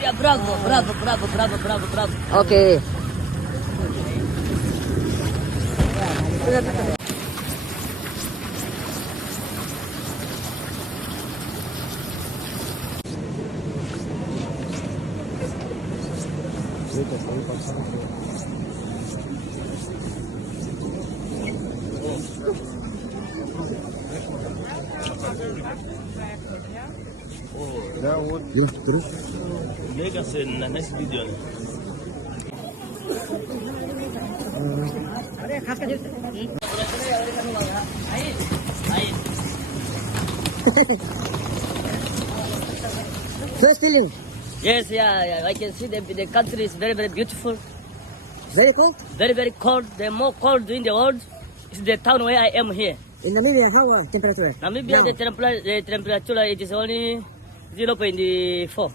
Namibia, bravo, bravo, bravo, bravo, bravo, bravo. Okay. Ya, terus. Dia kasih next video nih. First feeling, Yes, yeah, I can see the country is very, very beautiful. very cold. Very, very cold. The more cold in the world is the town where I am here. In Namibia, how temperature? Namibia, Now. the temperature it is only 0.4.